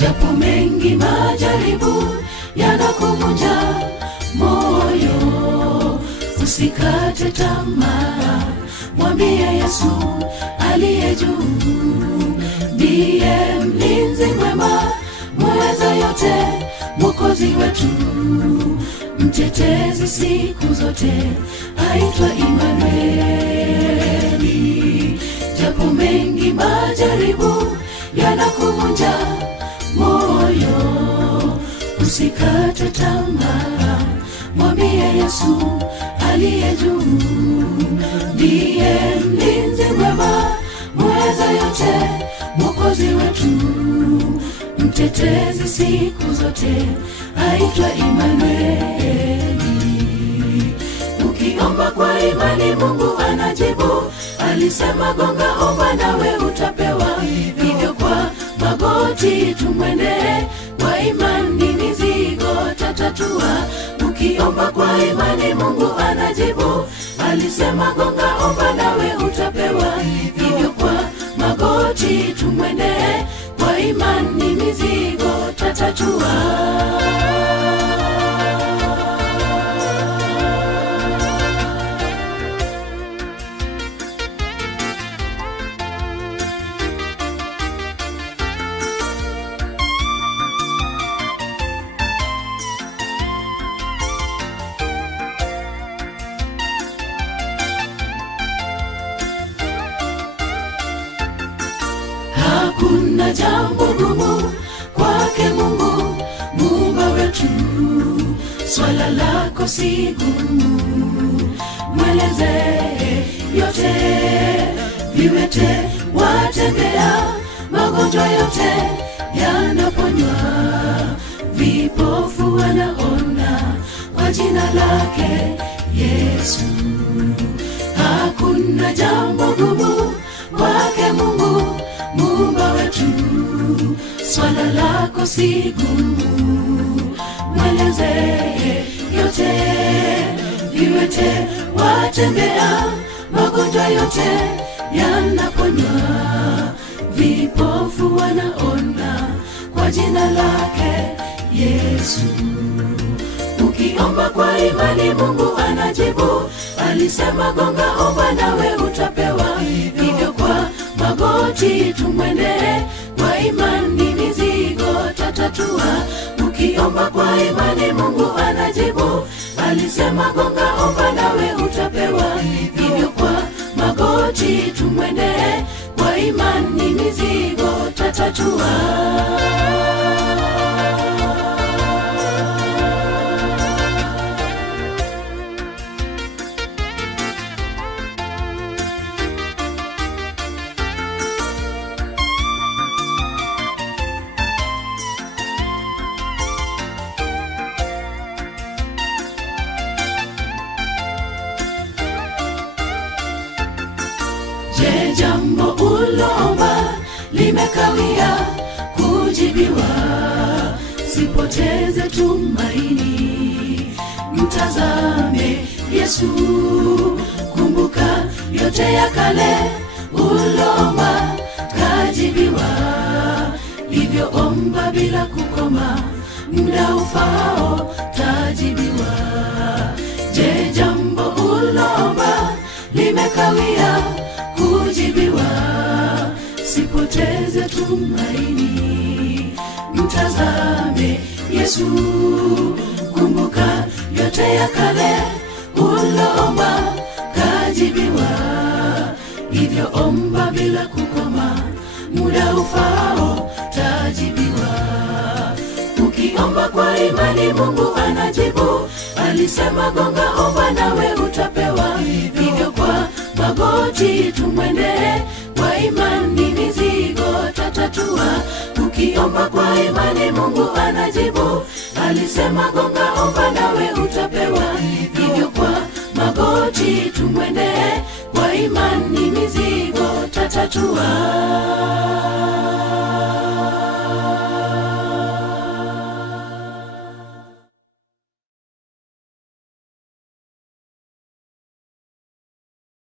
Japo mengi majaribu yanakuvunja moyo, usikate tamaa, mwambie Yesu aliye juu. Ndiye mlinzi mwema, mweza yote, Mwokozi wetu, mtetezi siku zote, aitwa Immanueli. Japo mengi majaribu yanakuvunja moyo, usikate tamaa, mwambie Yesu aliye juu. Ndiye mlinzi mwema, mweza yote, Mwokozi wetu, mtetezi siku zote, aitwa Immanueli. Ukiomba kwa imani Mungu anajibu. Alisema gonga, omba nawe utapewa. Hivyo kwa magoti tumwende, kwa imani mizigo tatatua. Ukiomba kwa imani Mungu anajibu. Alisema gonga, omba nawe utapewa. Hivyo kwa magoti tumwende, kwa imani mizigo tatatua. Hakuna jambo gumu kwake Mungu Muumba wetu. Swala lako si gumu, mweleze yote. Viwete watembea, magonjwa yote yanaponywa, vipofu wanaona kwa jina lake Yesu. Hakuna jambo gumu kwake Mungu Muumba wetu. Swala lako si gumu, mweleze yote. Viwete watembea, magonjwa yote yanaponywa, vipofu wanaona kwa jina lake Yesu. Ukiomba kwa imani Mungu anajibu. Alisema gonga, omba nawe utapewa. Hivyo kwa magoti tumwende, kwa imani mizigo tatatua. Ukiomba kwa imani Mungu anajibu. Alisema gonga, omba nawe utapewa. Hivyo kwa magoti tumwende, kwa imani mizigo tatatua. Je, jambo uloomba limekawia kujibiwa? Sipoteze tumaini, mtazame Yesu. Kumbuka yote ya kale uloomba kajibiwa. Hivyo omba bila kukoma, muda ufao tajibiwa. Je, jambo uloomba limekawia kujibiwa? Sipoteze tumaini, mtazame Yesu. Kumbuka yote ya kale uloomba kajibiwa. Hivyo omba bila kukoma, muda ufao tajibiwa. Ukiomba kwa imani Mungu anajibu. Alisema gonga, omba nawe utapewa. Hivyo kwa magoti tumwende, kwa imani mizigo tatatua. Ukiomba kwa imani Mungu anajibu. Alisema gonga, omba nawe utapewa. Hivyo kwa magoti tumwende, kwa imani mizigo tatatua.